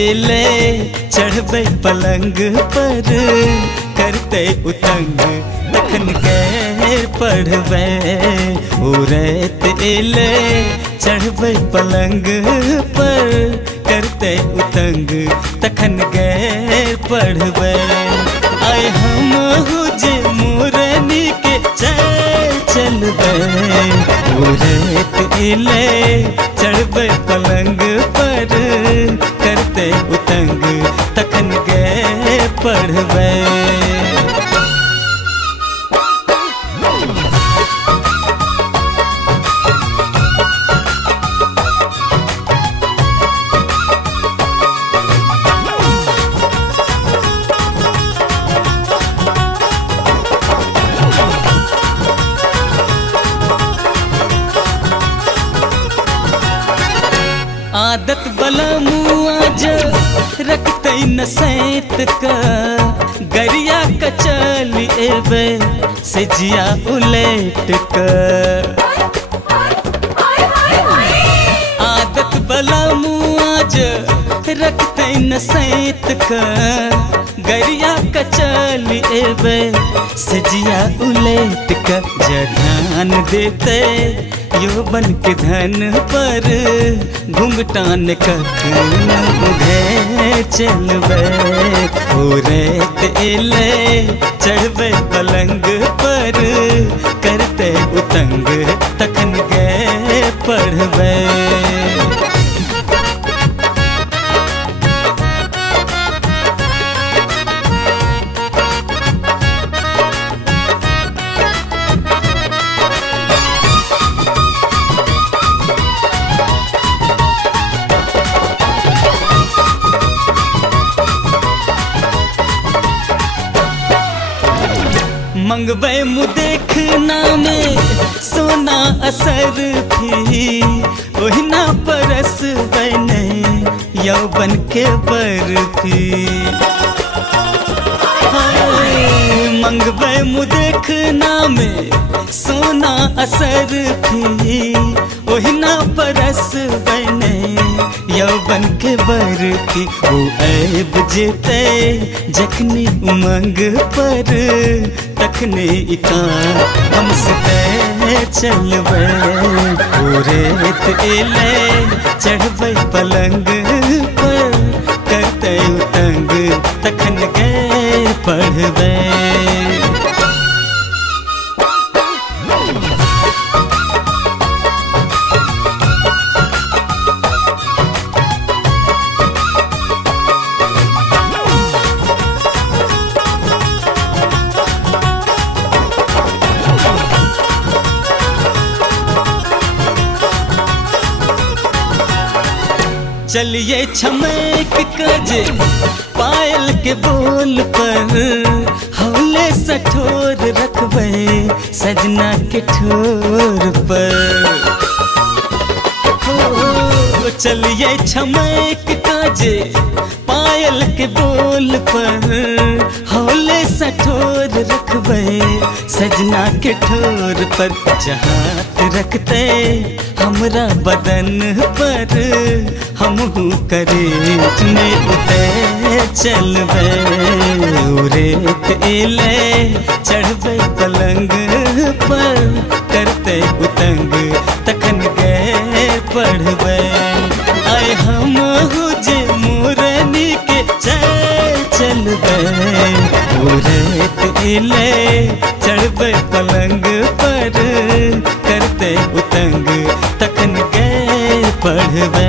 एले चढ़बे पलंग पर करते उतंग तखन गैर पढ़बे उरत एले चढ़बे पलंग पर करते उतंग तखन गैर पढ़बे आए हम हुजे मुरनी के चल चलबे उरत एले चढ़बे पलंग पर करते उतंग तखन गैर पढ़बे। आदत बला मुआज रखते न सैत का गरिया कचल एबे से जिया उलेट का आदत बला मुआज रखते न सैत का गरिया कचल एबे से जिया उलेट का ध्यान देते यौवन के धन पर घुंघटान कखन उधे चलबे उरत एले चढ़बे पलंग पर करते उतंग तखन गए पढ़बे। मंगबे मुदेखना में सोना असर भी ओहिना परस बने यौवन के बर्फी मंगबे मुदेखना में सोना असर भी ओहिना परस बने यौवन के बर्फी वो ऐब जेते जखनी उमंग पर तखने इका हमसे चलबे उरत एले चढ़बे पलंग पर करते उतंग तखन गए पढ़बे। चलिए छमेक कजे पायल के बोल पर हौले सठोर रखबे सजना के ठोर पर हो चलिए छमेक कजे पायल के बोल पर हौले सठोर रखबे सजना के ठोर पर जहात रखते हमरा बदन पर हमहू करेज में उते चलबे उरत एले चढ़बे पलंग पर करते उतंग तखन गए पढ़बे आए हम हुजे मुरनी के चल चलबे उरत एले चढ़बे पलंग पर करते उतंग तखन गए पढ़बे।